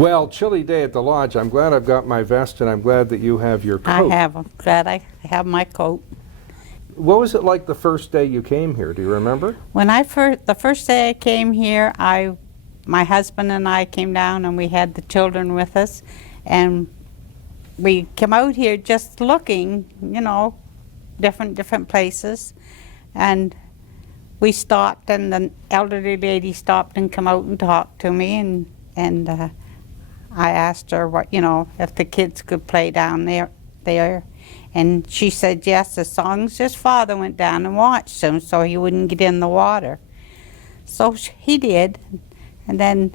Well, chilly day at the lodge. I'm glad I've got my vest, and I'm glad that you have your coat. I have. I'm glad I have my coat. What was it like the first day you came here? Do you remember? When the first day I came here, my husband and I came down, and we had the children with us, and we came out here just looking, different places, and we stopped, and the elderly lady stopped and come out and talked to me, and I asked her if the kids could play down there, and she said yes, as long as his father went down and watched him so he wouldn't get in the water. So he did, and then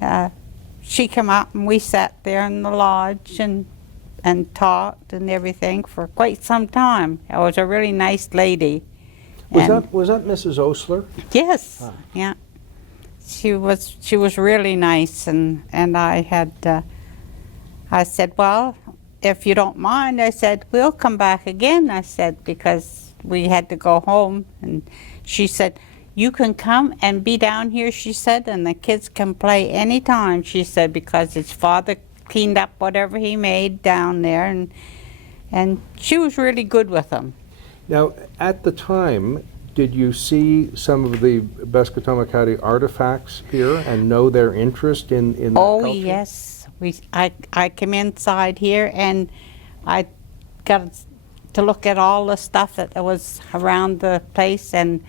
she came out and we sat there in the lodge and talked and everything for quite some time. It was a really nice lady. Was that Mrs. Osler? Yes. Ah. Yeah. She was really nice, and I said, well, if you don't mind, I said, we'll come back again, I said, because we had to go home. And she said, you can come and be down here, she said, and the kids can play anytime, she said, because his father cleaned up whatever he made down there, and she was really good with them. Now, at the time, did you see some of the Peskotomuhkati artifacts here and know their interest in that culture? Oh, yes. I came inside here, and I got to look at all the stuff that was around the place, and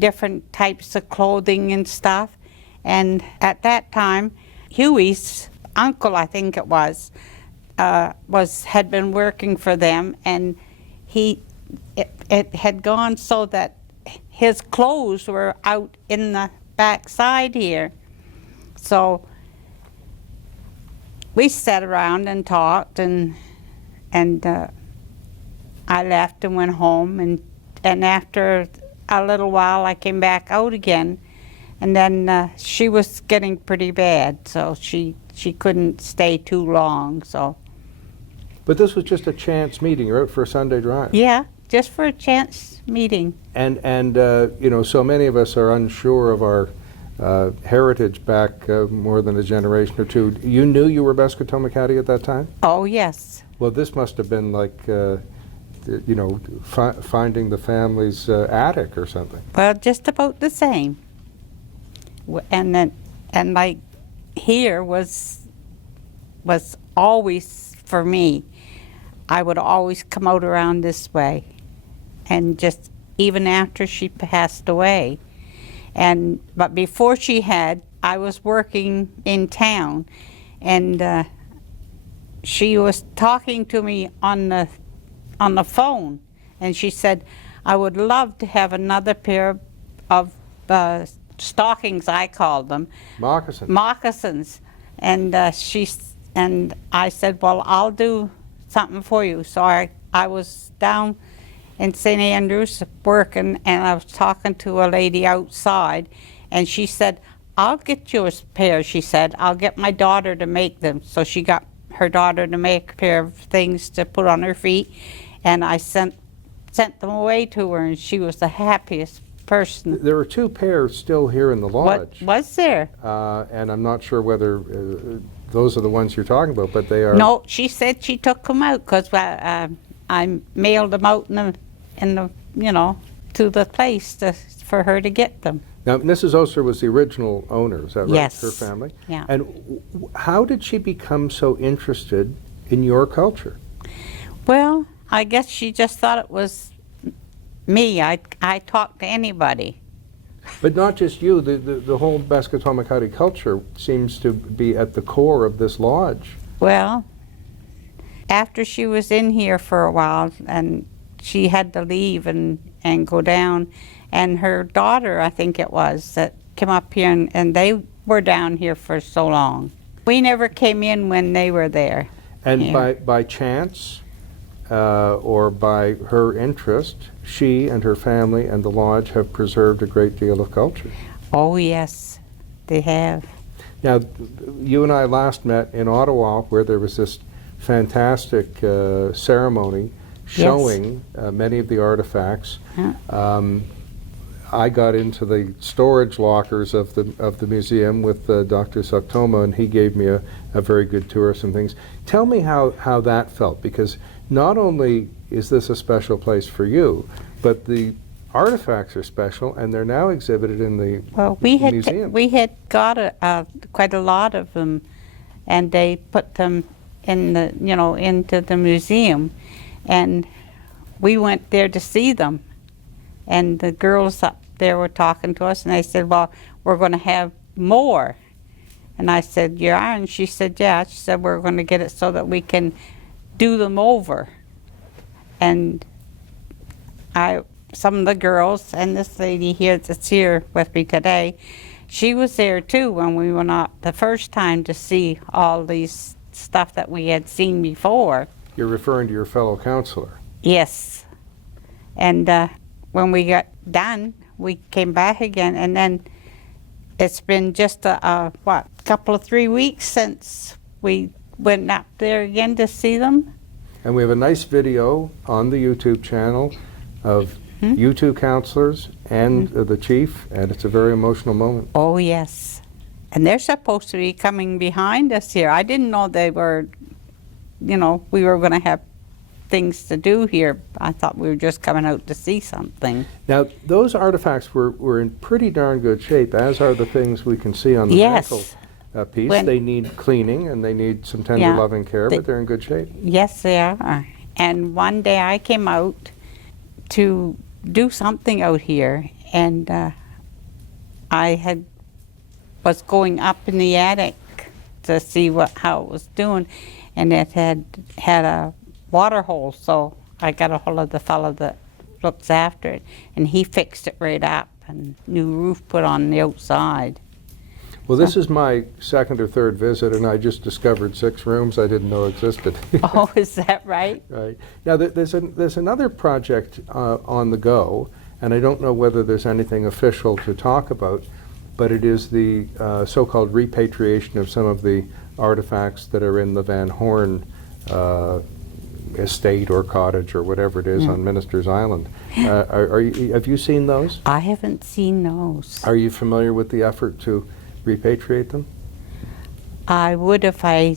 different types of clothing and stuff. And at that time, Huey's uncle, I think it was had been working for them, and it had gone so that his clothes were out in the backside here. So we sat around and talked, and I left and went home, and after a little while I came back out again, and then she was getting pretty bad, so she couldn't stay too long. So. But this was just a chance meeting. You're out for a Sunday drive. Yeah, just for a chance meeting. And so many of us are unsure of our heritage back more than a generation or two. You knew you were Peskotomuhkati at that time? Oh, yes. Well, this must have been like, finding the family's attic or something. Well, just about the same. And like here was always for me. I would always come out around this way, and just even after she passed away. But before she had, I was working in town, and she was talking to me on the phone, and she said, I would love to have another pair of stockings, I called them. Moccasins. Moccasins. And I said, well, I'll do something for you. So I was down in St. Andrews working, and I was talking to a lady outside, and she said, I'll get you a pair, she said. I'll get my daughter to make them. So she got her daughter to make a pair of things to put on her feet, and I sent them away to her, and she was the happiest person. There are two pairs still here in the lodge. What was there? And I'm not sure whether those are the ones you're talking about, but they are. No, she said she took them out because I mailed them out to the place for her to get them. Now, Mrs. Osler was the original owner, is that right? Yes. Her family? Yeah. And how did she become so interested in your culture? Well, I guess she just thought it was me. I talked to anybody. But not just you, the whole Peskotomuhkati culture seems to be at the core of this lodge. Well, after she was in here for a while, and she had to leave and go down, and her daughter, I think it was, that came up here, and they were down here for so long. We never came in when they were there. And Yeah. by chance, or by her interest, she and her family and the lodge have preserved a great deal of culture. Oh, yes, they have. Now, you and I last met in Ottawa, where there was this fantastic ceremony showing many of the artifacts. Yeah. I got into the storage lockers of the museum with Dr. Soktoma, and he gave me a very good tour of some things. Tell me how that felt, because not only is this a special place for you, but the artifacts are special, and they're now exhibited in the museum. We had got quite a lot of them, and they put them in the into the museum, and we went there to see them, and the girls up there were talking to us, and they said, "Well, we're going to have more," and I said, "You are?" And she said, "Yeah." She said, "We're going to get it so that we can do them over," and some of the girls, and this lady here that's here with me today, she was there too when we went out the first time to see all these stuff that we had seen before. You're referring to your fellow councilor. Yes. And when we got done, we came back again, and then it's been just couple of 3 weeks since we went up there again to see them. And we have a nice video on the YouTube channel of you two councilors and the chief, and it's a very emotional moment. Oh, yes. And they're supposed to be coming behind us here. I didn't know they were, we were going to have things to do here. I thought we were just coming out to see something. Now, those artifacts were in pretty darn good shape, as are the things we can see on the mantel piece. They need cleaning, and they need some tender, loving care, but they're in good shape. Yes, they are. And one day I came out to do something out here, and I was going up in the attic to see how it was doing, and it had a water hole, so I got a hold of the fellow that looks after it, and he fixed it right up, and new roof put on the outside. Well, this is my second or third visit, and I just discovered 6 rooms I didn't know existed. Oh, is that right? Right. Now, there's another project on the go, and I don't know whether there's anything official to talk about, but it is the so-called repatriation of some of the artifacts that are in the Van Horn estate or cottage or whatever it is on Minister's Island. Have you seen those? I haven't seen those. Are you familiar with the effort to repatriate them? I would if I,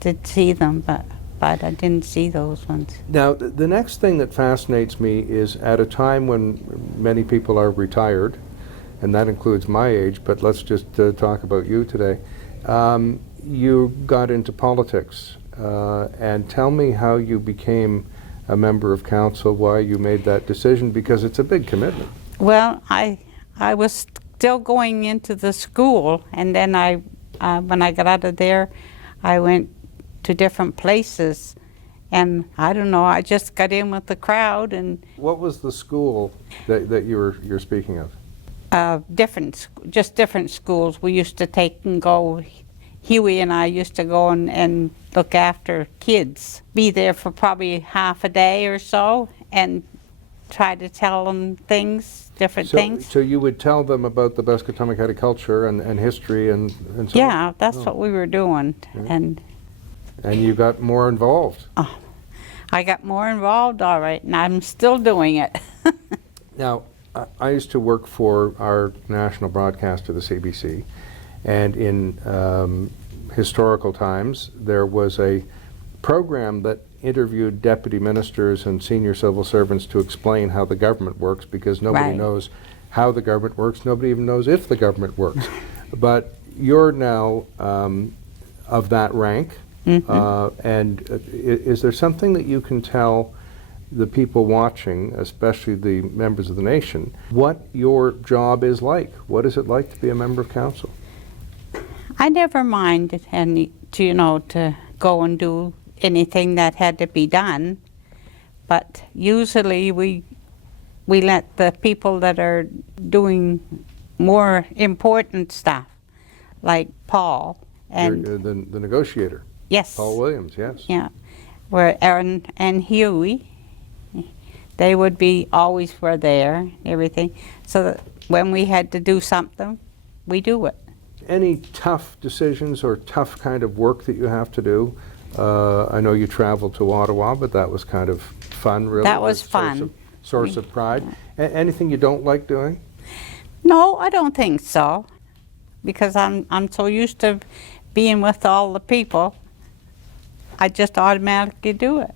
did see them, but I didn't see those ones. Now, the next thing that fascinates me is at a time when many people are retired, and that includes my age, but let's just talk about you today. You got into politics, and tell me how you became a member of council, why you made that decision, because it's a big commitment. Well, I was still going into the school, and then when I got out of there, I went to different places, and I don't know, I just got in with the crowd. And what was the school that you're speaking of? Just different schools. We used to take and go. Huey and I used to go and look after kids, be there for probably half a day or so, and try to tell them different things. So you would tell them about the Peskotomuhkati culture and history and so on? Yeah, that's what we were doing. Yeah. And you got more involved. Oh, I got more involved, all right, and I'm still doing it. Now, I used to work for our national broadcaster, the CBC, and in historical times, there was a program that interviewed deputy ministers and senior civil servants to explain how the government works, because nobody knows how the government works. Nobody even knows if the government works. But you're now of that rank, and is there something that you can tell the people watching, especially the members of the nation, what your job is like? What is it like to be a member of council? I never minded to go and do anything that had to be done, but usually we let the people that are doing more important stuff, like Paul and the negotiator. Yes, Paul Williams. Yes. Yeah, and Huey, they would be always were there. Everything, so that when we had to do something, we do it. Any tough decisions or tough kind of work that you have to do? I know you traveled to Ottawa, but that was kind of fun, really. That was fun. source of pride. Anything you don't like doing? No, I don't think so, because I'm so used to being with all the people, I just automatically do it.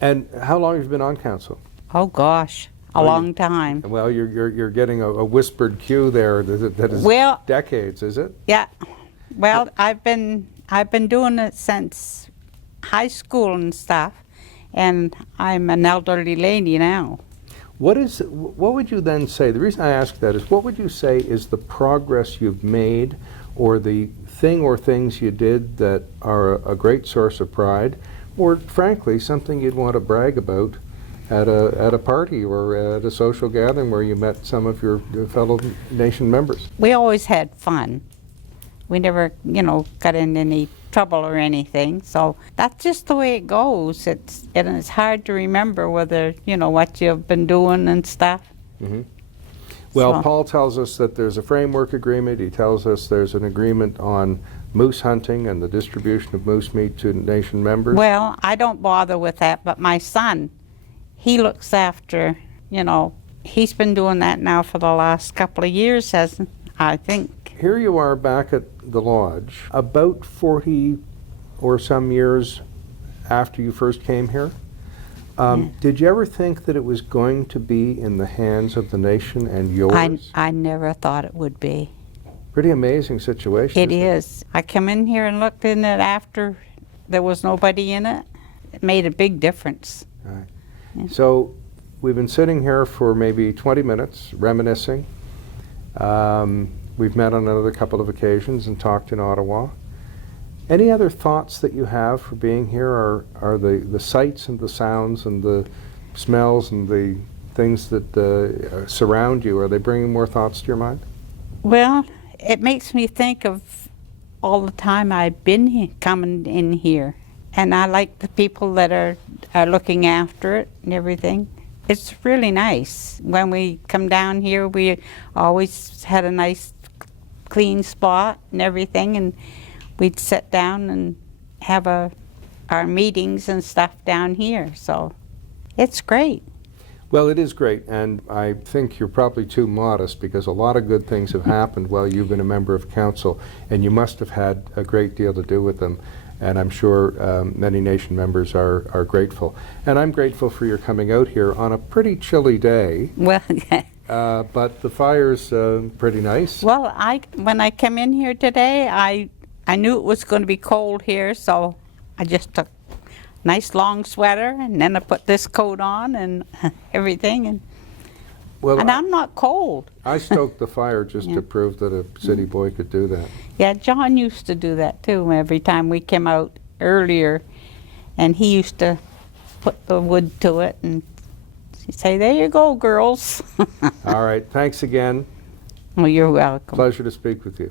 And how long have you been on council? Oh gosh, a long time. Well, you're getting a whispered cue there that is Well, decades, is it? yeah. Well, I've been doing it since high school and stuff, and I'm an elderly lady now. What would you then say, the reason I ask that is, what would you say is the progress you've made, or the thing or things you did that are a great source of pride, or frankly, something you'd want to brag about at a party or at a social gathering where you met some of your fellow nation members? We always had fun. We never, got in any trouble or anything. So that's just the way it goes. It's hard to remember whether, what you've been doing and stuff. Mm-hmm. Well, So. Paul tells us that there's a framework agreement. He tells us there's an agreement on moose hunting and the distribution of moose meat to nation members. Well, I don't bother with that, but my son, he looks after, he's been doing that now for the last couple of years, hasn't, I think. Here you are back at the lodge, about 40 or some years after you first came here. Did you ever think that it was going to be in the hands of the nation and yours? I never thought it would be. Pretty amazing situation. It isn't is. I come in here and looked in it after there was nobody in it. It made a big difference. Right. Yeah. So we've been sitting here for maybe 20 minutes reminiscing. We've met on another couple of occasions and talked in Ottawa. Any other thoughts that you have for being here? Are the sights and the sounds and the smells and the things that surround you, are they bringing more thoughts to your mind? Well, it makes me think of all the time I've been coming in here. And I like the people that are looking after it and everything. It's really nice. When we come down here, we always had a nice clean spot and everything, and we'd sit down and have our meetings and stuff down here. So it's great. Well, it is great, and I think you're probably too modest, because a lot of good things have happened while you've been a member of council, and you must have had a great deal to do with them. And I'm sure many nation members are grateful. And I'm grateful for your coming out here on a pretty chilly day. Well, But the fire's pretty nice. well, when I came in here today, I knew it was going to be cold here, so I just took a nice long sweater, and then I put this coat on and everything, Well, and I'm not cold. I stoked the fire just Yeah. to prove that a city boy could do that. Yeah, John used to do that too every time we came out earlier, and he used to put the wood to it and he'd say, "There you go, girls." All right, thanks again. Well, you're welcome. Pleasure to speak with you.